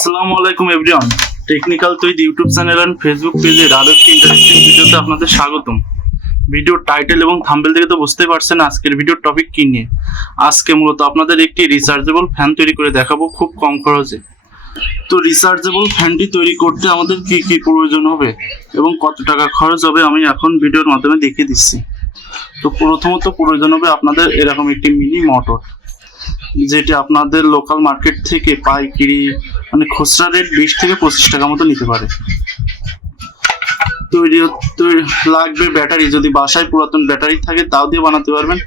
আসসালামু আলাইকুম everyone. Technical তৈরি ইউটিউব চ্যানেল এন্ড ফেসবুক পেজের আরো একটি ইন্টারেস্টিং ভিডিওতে আপনাদের স্বাগতম। ভিডিওর টাইটেল এবং থাম্বনেল থেকে তো বুঝতেই পারছেন আজকের ভিডিওর টপিক কি নিয়ে। আজকে মূলত আপনাদের একটি রিচার্জেবল ফ্যান তৈরি করে দেখাবো খুব কম খরচে। তো রিচার্জেবল ফ্যানটি তৈরি করতে আমাদের কি কি প্রয়োজন হবে এবং কত টাকা খরচ হবে আমি এখন ভিডিওর মাধ্যমে দেখিয়ে দিচ্ছি। তো প্রথমত প্রয়োজন হবে আপনাদের এরকম একটি মিনি মোটর, যেটি আপনাদের লোকাল মার্কেট থেকে পাইকারি মানে খুচরা রেট 20 থেকে 25 টাকা মতো নিতে পারে। তৈরি লাগবে ব্যাটারি, যদি বাসায় পুরাতন ব্যাটারি থাকে তাও দিয়ে বানাতে পারবেন।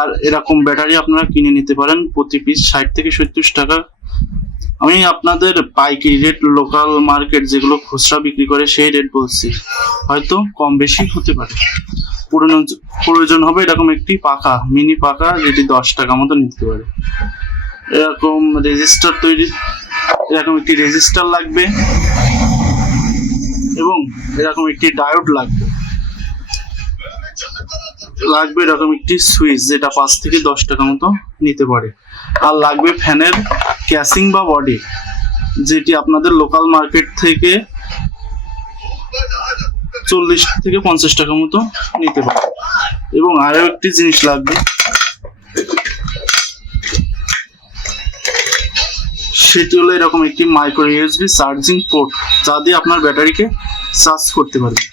আর এরকম ব্যাটারি আপনারা কিনে নিতে পারেন প্রতি পিস 60 থেকে 70 টাকা। আমি আপনাদের পাইকারি রেট লোকাল মার্কেট যেগুলো খুচরা বিক্রি করে সেই রেট বলছি, হয়তো কম বেশি হতে পারে। প্রয়োজন হবে এরকম একটি পাখা, মিনি পাখা, যেটি 10 টাকা মতো নিতে পারে। এরকম রেজিস্টার তৈরি, এরকম একটি রেজিস্টার লাগবে এবং এরকম একটি ডায়োড লাগবে এরকম একটি সুইচ, যেটা 5 থেকে 10 টাকা মতো নিতে পারে। আর লাগবে ফ্যানের ক্যাসিং বা বডি, যেটি আপনাদের লোকাল মার্কেট থেকে 40 থেকে 50 টাকা মতো নিতে পারে। এবং আরো একটি জিনিস লাগবে, সেটি হলো এরকম একটি মাইক্রো ইউএসবি চার্জিং পোর্ট, যা দিয়ে আপনার ব্যাটারিকে চার্জ করতে পারবেন।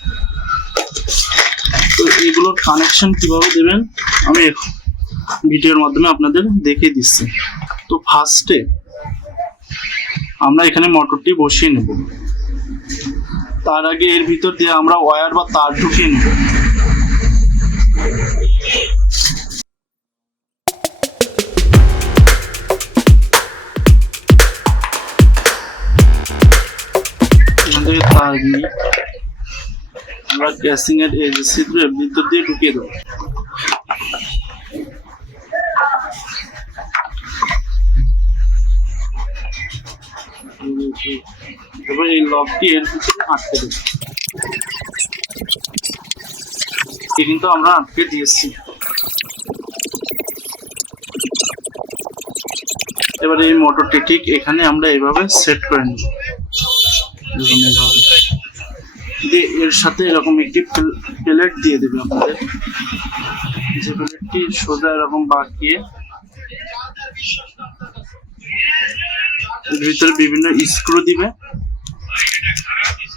তো এগুলোর কানেকশন কিভাবে দেবেন আমি ভিডিওর মাধ্যমে আপনাদের দেখিয়ে দিচ্ছি। তো ফার্স্টে আমরা এখানে মোটরটি বসিয়ে নেব। তার আগে এর ভিতর দিয়ে আমরা ওয়্যার বা তার ঢুকিয়ে নেব। এখান থেকে তার নিয়ে আমরা ক্যাসিং এর এই যে ছিদ্র এর ভিতর দিয়ে ঢুকিয়ে দেবো। এবার এই লকটি এর ভিতরে আটকে দেবো। কিন্তু আমরা আটকে দিয়েছি। এবার এই মোটরটি ঠিক এখানে আমরা এইভাবে সেট করে নেব। দিয়ে এর সাথে এরকম একটি প্লেট দিয়ে দেবে আপনাদের, যে প্লেটটি সোজা এরকম বাঁকিয়ে ভিতরে বিভিন্ন স্ক্রু দিবে।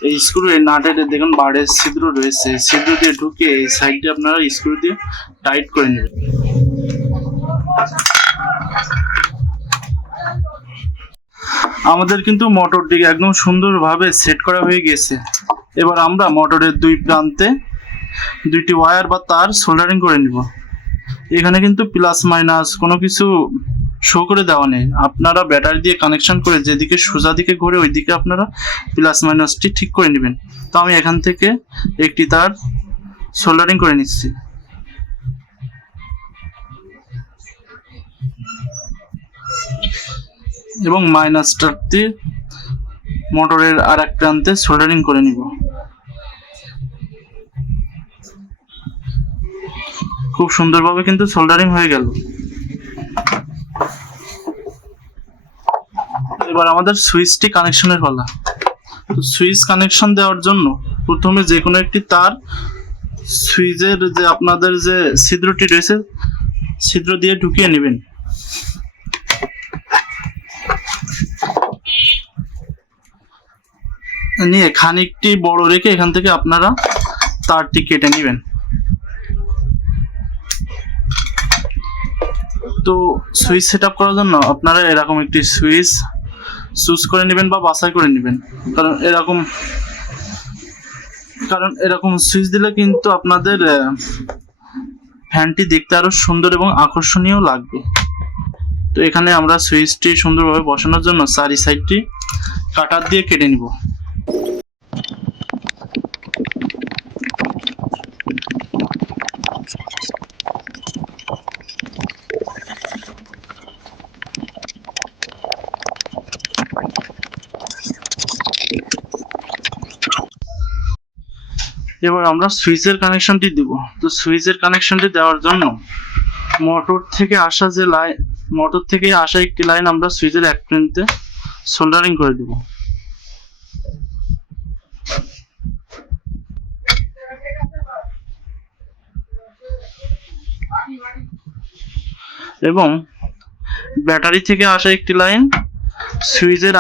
এই স্ক্রু এই নাটের দেখুন বাড়ের ছিদ্র রয়েছে, ছিদ্র দিয়ে ঢুকে এই সাইডে আপনারা স্ক্রু দিয়ে টাইট করে নেবেন। আমাদের কিন্তু মোটরটিকে একদম সুন্দরভাবে সেট করা হয়ে গেছে। এবার আমরা মোটরের দুই প্রান্তে দুইটি ওয়্যার বা তার সোল্ডারিং করে নিব। এখানে কিন্তু প্লাস মাইনাস কোনো কিছু শো করে দেওয়া নেই, আপনারা ব্যাটারি দিয়ে কানেকশন করে যেদিকে সোজা দিকে ঘুরে ওই দিকে আপনারা প্লাস মাইনাসটি ঠিক করে নেবেন। তো আমি এখান থেকে একটি তার সোল্ডারিং করে নিচ্ছি। এবং মাইনাসটার দিয়ে মোটরের আর এক প্রান্তে সোল্ডারিং করে নিব। খুব সুন্দরভাবে কিন্তু সোল্ডারিং হয়ে গেল। এবার আমাদের সুইচটি কানেকশনের পালা। তো সুইচ কানেকশন দেওয়ার জন্য প্রথমে যে কোনো একটি তার সুইচের যে আপনাদের যে ছিদ্রটি রয়েছে ছিদ্র দিয়ে ঢুকিয়ে নেবেন। নিয়ে খানিকটি বড় রেখে এখান থেকে আপনারা তারটি কেটে নেবেন। তো সুইচ সেট আপ করার জন্য আপনারা এরকম একটি সুইচ চুজ করে নেবেন বা বাছাই করে নেবেন, কারণ এরকম সুইচ দিলে কিন্তু আপনাদের ফ্যানটি দেখতে আরো সুন্দর এবং আকর্ষণীয় লাগবে। তো এখানে আমরা সুইচটি সুন্দরভাবে বসানোর জন্য চারি সাইডটি কাটার দিয়ে কেটে নিব। এবার আমরা সুইচের কানেকশনটি দিব। তো সুইচের কানেকশনটি দেওয়ার জন্য মোটর থেকে আসা একটি লাইন আমরা সুইচের এক প্রান্তে সোল্ডারিং করে দিব। এবং ব্যাটারি থেকে আসা একটি লাইন সুইচের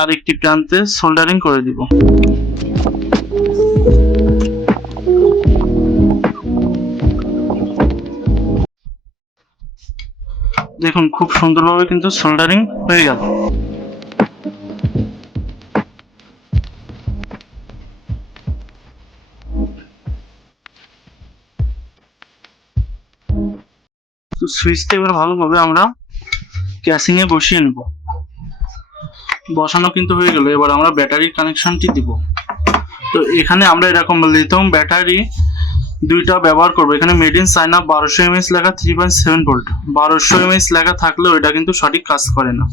আরেকটি প্রান্তে সোল্ডারিং করে দিব। দেখুন খুব সুন্দরভাবে কিন্তু সোল্ডারিং হয়ে গেল। সুইচটা এবার ভালোভাবে আমরা ক্যাসিং এ বসিয়ে নেব। বসানো কিন্তু হয়ে গেল। এবার আমরা ব্যাটারির কানেকশনটি দিব। তো এখানে আমরা এরকম লিথিয়াম ব্যাটারি দুইটা ব্যবহার করব। এখানে মেড ইন চায়না 1200 mAh লেখা 3.7 ভোল্ট। 1200 mAh লেখা থাকলেও এটা কিন্তু সঠিক কাজ করে না।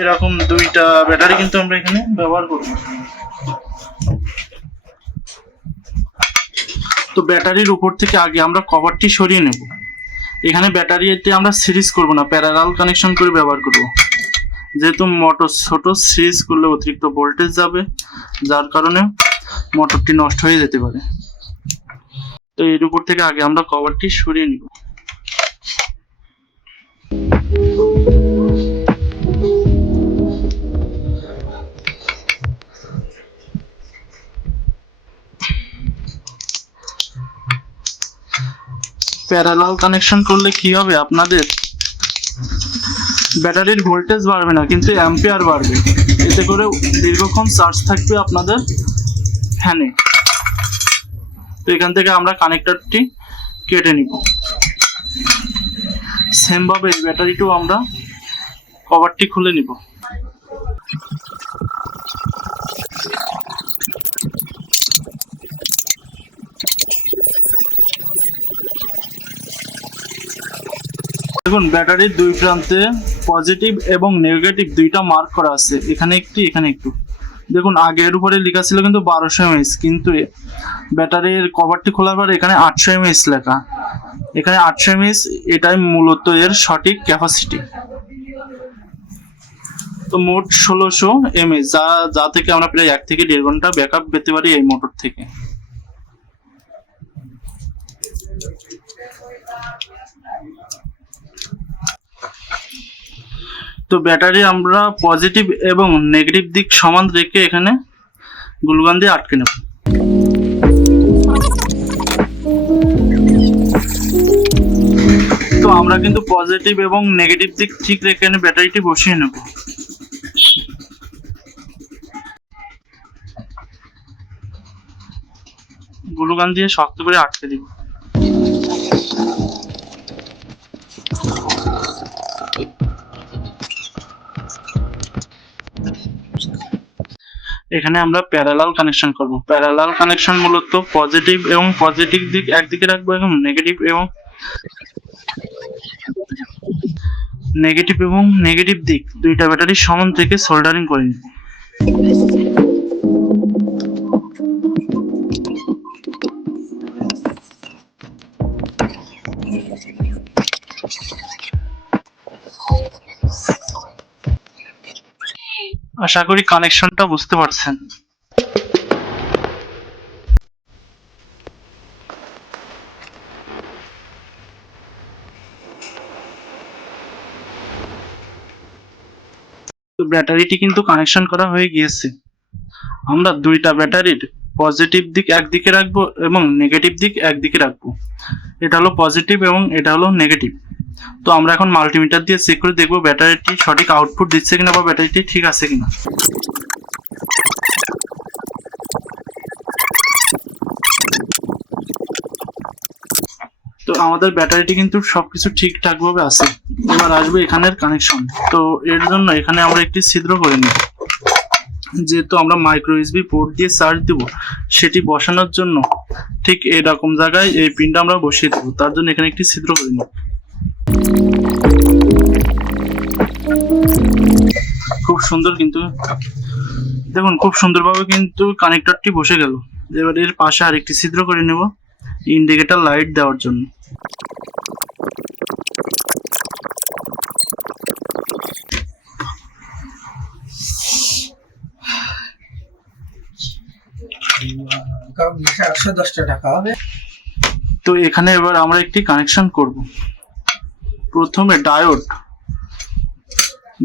এরকম দুইটা ব্যাটারি কিন্তু আমরা এখানে ব্যবহার করব। তো ব্যাটারির উপর থেকে আগে আমরা কভারটি সরিয়ে নেব। এখানে ব্যাটারিতে আমরা সিরিজ করব না, প্যারালাল কানেকশন করে ব্যবহার করব। যেহেতু মোটর ছোট, সিরিজ করলে অতিরিক্ত ভোল্টেজ যাবে, যার কারণে মোটরটি নষ্ট হয়ে যেতে পারে। তো এর উপর থেকে আগে আমরা কভারটি সরিয়ে নিব। প্যারালাল কানেকশন করলে কি হবে, আপনাদের ব্যাটারির ভোল্টেজ বাড়বে না কিন্তু অ্যাম্পিয়ার বাড়বে। এতে করে দীর্ঘক্ষণ চার্জ থাকবে আপনাদের ফ্যানে। তো এখান থেকে আমরা কানেক্টরটি কেটে নিব। সেম ভাবে ব্যাটারিটিও আমরা কভারটি খুলে নিব। দেখুন ব্যাটারির দুই প্রান্তে পজিটিভ এবং নেগেটিভ দুইটা মার্ক করা আছে, এখানে একটি এখানে একটু। দেখুন আগের উপরে লেখা ছিল কিন্তু 1200 mAh, কিন্তু ব্যাটারির কভারটি খোলার পর এখানে 800 mAh লেখা। এখানে 800 mAh, এটাই মূলত এর সঠিক ক্যাপাসিটি। তো মোট 1600 mAh, যা থেকে আমরা প্রায় 1 থেকে 1.5 ঘন্টা ব্যাকআপ পেতে পারি এই মোটর থেকে। তো ব্যাটারি আমরা পজিটিভ এবং নেগেটিভ দিক সমান রেখে এখানে গ্লুগান দিয়ে আটকে নেব। তো আমরা কিন্তু পজিটিভ এবং নেগেটিভ দিক ঠিক রেখে ব্যাটারিটি বসিয়ে নেব। গ্লুগান দিয়ে শক্ত করে আটকে দিব। এখানে আমরা প্যারালাল কানেকশন করব। প্যারালাল কানেকশন মূলত পজিটিভ এবং পজিটিভ দিক একদিকে রাখবো এবং নেগেটিভ দিক দুইটা ব্যাটারি সমান থেকে সোল্ডারিং করে নিব। আশা করি কানেকশনটা বুঝতে পারছেন। তো ব্যাটারিটি কিন্তু কানেকশন করা হয়ে গিয়েছে। আমরা দুইটা ব্যাটারির পজিটিভ দিক একদিকে রাখবো এবং নেগেটিভ দিক একদিকে রাখবো। এটা হলো পজিটিভ এবং এটা হলো নেগেটিভ। তো আমরা এখন মাল্টিমিটার দিয়ে চেক করে দেখবো ব্যাটারিটি সঠিক আউটপুট দিচ্ছে কিনা বা ব্যাটারিটি ঠিক আছে কিনা। তো আমাদের ব্যাটারিটি কিন্তু সবকিছু ঠিকঠাক ভাবে আছে। এবার আসবে এখানের কানেকশন। তো এর জন্য এখানে আমরা একটি ছিদ্র করে নিব। যেহেতু আমরা মাইক্রো ইউএসবি পোর্ট দিয়ে চার্জ দিব, সেটি বসানোর জন্য ঠিক এরকম জায়গায় এই পিনটা আমরা বসিয়ে দেবো। তার জন্য এখানে একটি ছিদ্র করে নিব। খুব সুন্দর, কিন্তু দেখুন খুব সুন্দরভাবে কিন্তু কানেক্টরটি বসে গেল। এবার এর পাশে আরেকটি ছিদ্র করে নেব ইন্ডিকেটর লাইট দেওয়ার জন্য। 110 টাকা হবে। তো এখানে এবার আমরা একটি কানেকশন করব। প্রথমে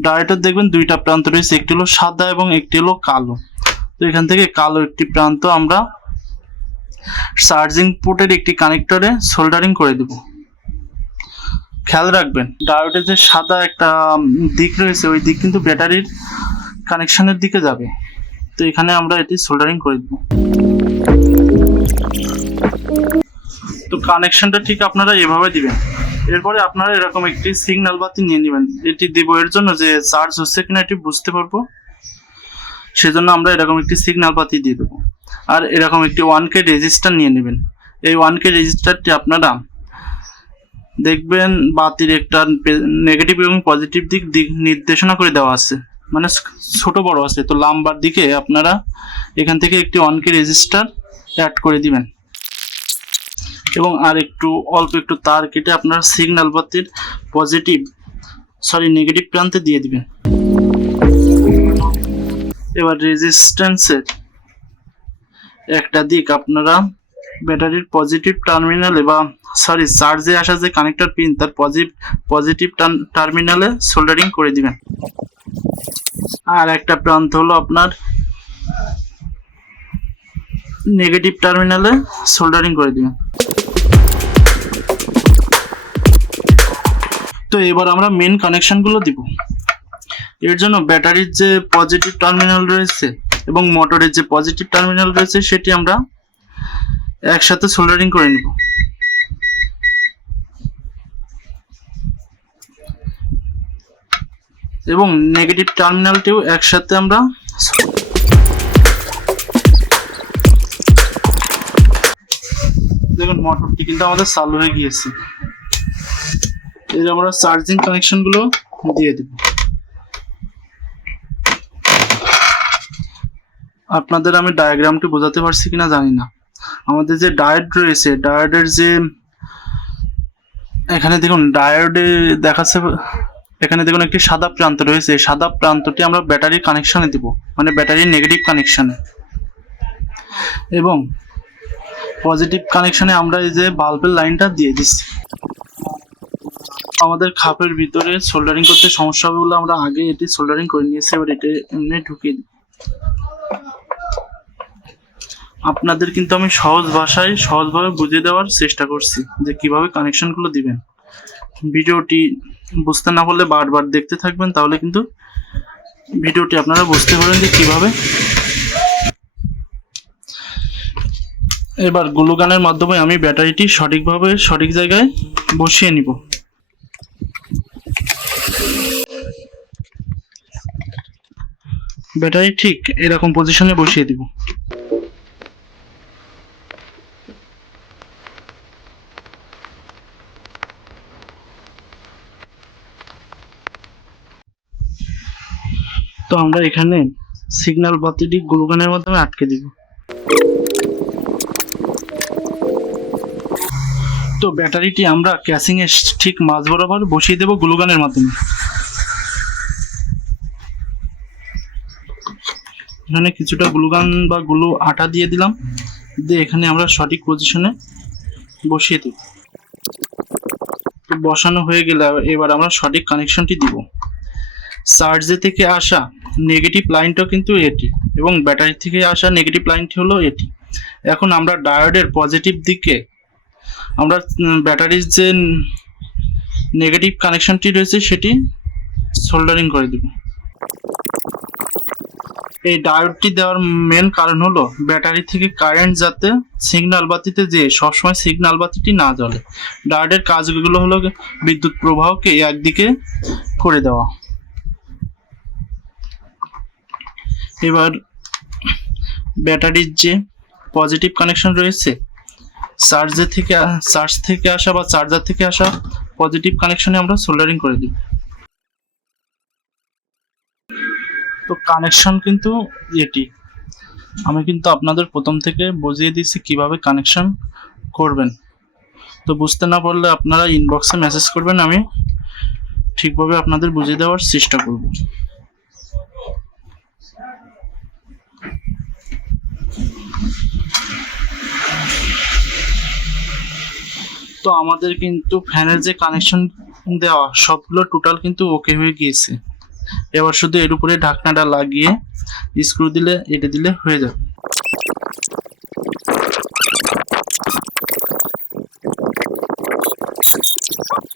ডায়োডের দেখবেন দুইটা প্রান্ত রয়েছে, একটি হলো সাদা এবং একটি হলো কালো। তো এখান থেকে কালো একটি প্রান্ত আমরা চার্জিং পোর্টের একটি কানেক্টরে সোল্ডারিং করে দেব। খেয়াল রাখবেন ডায়োডের যে সাদা একটা দিক রয়েছে ওই দিক কিন্তু ব্যাটারির কানেকশনের দিকে যাবে। তো এখানে আমরা এটি সোল্ডারিং করে দেব। তো কানেকশনটা ঠিক আপনারা এভাবে দিবেন। এরপরে আপনারা এরকম একটি সিগন্যাল বাতি নিয়ে নেবেন। এটি দেব এর জন্য যে চার্জ হচ্ছে কিনা এটি বুঝতে পারবো, সেজন্য আমরা এরকম একটি সিগন্যাল বাতি দিয়ে দেবো। আর এরকম একটি 1K রেজিস্টার নিয়ে নেবেন। এই 1K রেজিস্টারটি আপনারা দেখবেন বাতির একটা নেগেটিভ এবং পজিটিভ দিক নির্দেশনা করে দেওয়া আছে, মানে ছোট বড় আছে। তো লাম্বার দিকে আপনারা এখান থেকে একটি 1K রেজিস্টার অ্যাড করে দিবেন এবং আর অল্প একটু তার কেটে আপনারা সিগন্যাল বাতির নেগেটিভ প্রান্তে দিয়ে দিবেন। এবার রেজিস্ট্যান্সের একটা দিক আপনারা ব্যাটারির পজিটিভ টার্মিনালে চার্জে আসা যে কানেক্টর পিন তার পজিটিভ টার্মিনালে সোল্ডারিং করে দিবেন। আর একটা প্রান্ত হলো আপনার নেগেটিভ টার্মিনালে সোল্ডারিং করে দিবেন। তো এবার আমরা মেন কানেকশনগুলো দিব। এর জন্য ব্যাটারির যে পজিটিভ টার্মিনাল রয়েছে এবং মোটরের যে পজিটিভ টার্মিনাল রয়েছে সেটি আমরা একসাথে সোল্ডারিং করে নিব। এবং নেগেটিভ টার্মিনালটিও একসাথে আমরা দেখুন মোটরটি কিন্তু আমাদের চালু হয়ে গিয়েছে। এই আমরা চার্জিং কানেকশনগুলো দিয়ে দেব। আপনাদের আমি ডায়াগ্রামটি বোঝাতে পারছি কিনা জানি না। আমাদের যে ডায়োড রয়েছে, ডায়োডের যে এখানে দেখুন ডায়োডে দেখাচ্ছে, এখানে দেখুন একটি সাদা প্রান্ত রয়েছে। সাদা প্রান্তটি আমরা ব্যাটারির কানেকশনে দিব, মানে ব্যাটারির নেগেটিভ কানেকশনে। এবং পজিটিভ কানেকশনে আমরা এই যে বাল্বের লাইনটা দিয়ে দিচ্ছি। আমাদের খাপের ভিতরে সোল্ডারিং করতে সমস্যা হবে বলে আমরা আগে এটি সোল্ডারিং করে নিয়েছি। এবার এটা এমনি ঢুকিয়ে দিই। আপনাদের কিন্তু আমি সহজভাবে বুঝিয়ে দেওয়ার চেষ্টা করছি যে কিভাবে কানেকশনগুলো দিবেন। ভিডিওটি বুঝতে না পারলে বারবার দেখতে থাকবেন, তাহলে কিন্তু ভিডিওটি আপনারা বুঝতে পারবেন যে কিভাবে। এবার গ্লু গানের মাধ্যমে আমি ব্যাটারিটি সঠিক জায়গায় বসিয়ে নিব। ব্যাটারি ঠিক এরকম পজিশনে বসিয়ে দিব। তো আমরা এখানে সিগন্যাল বাতিটি গ্লু গানের মাধ্যমে আটকে দিব। তো ব্যাটারিটি আমরা ক্যাসিং এর ঠিক মাঝ বরাবর বসিয়ে দেব গ্লু গানের মাধ্যমে। এখানে কিছুটা গ্লু গান বা গ্লু আটা দিয়ে দিলাম, দিয়ে এখানে আমরা সঠিক পজিশনে বসিয়ে দেব। তো বসানো হয়ে গেলে এবার আমরা সঠিক কানেকশনটি দিব। চার্জে থেকে আসা নেগেটিভ লাইনটাও কিন্তু এটি এবং ব্যাটারি থেকে আসা নেগেটিভ লাইনটি হলো এটি। এখন আমরা ডায়োডের পজিটিভ দিকে আমরা ব্যাটারির যে নেগেটিভ কানেকশনটি রয়েছে সেটি সোল্ডারিং করে দেব। এই ডায়োডটি দেওয়ার মেন কারণ হলো ব্যাটারি থেকে কারেন্ট যাতে সিগন্যাল বাতিতে যেয়ে সবসময় সিগন্যাল বাতিটি না জ্বলে। ডায়োডের কাজগুলো হলো বিদ্যুৎ প্রবাহকে একদিকে করে দেওয়া। এবার ব্যাটারির যে পজিটিভ কানেকশন রয়েছে চার্জ থেকে আসা বা চার্জার থেকে আসা পজিটিভ কানেকশনে আমরা সোল্ডারিং করে দিই। তো কানেকশন কিন্তু এটি আমি কিন্তু আপনাদের প্রথম থেকে বুঝিয়ে দিচ্ছি কিভাবে কানেকশন করবেন। তো বুঝতে না পারলে আপনারা ইনবক্সে মেসেজ করবেন, আমি ঠিকভাবে আপনাদের বুঝিয়ে দেওয়ার চেষ্টা করব। তো আমাদের কিন্তু ফ্যানের যে কানেকশন দেওয়া সবগুলো টোটাল কিন্তু ওকে হয়ে গিয়েছে। এবার শুধু এর উপরে ঢাকনাটা লাগিয়ে স্ক্রু দিলে এটা দিলে হয়ে যাবে।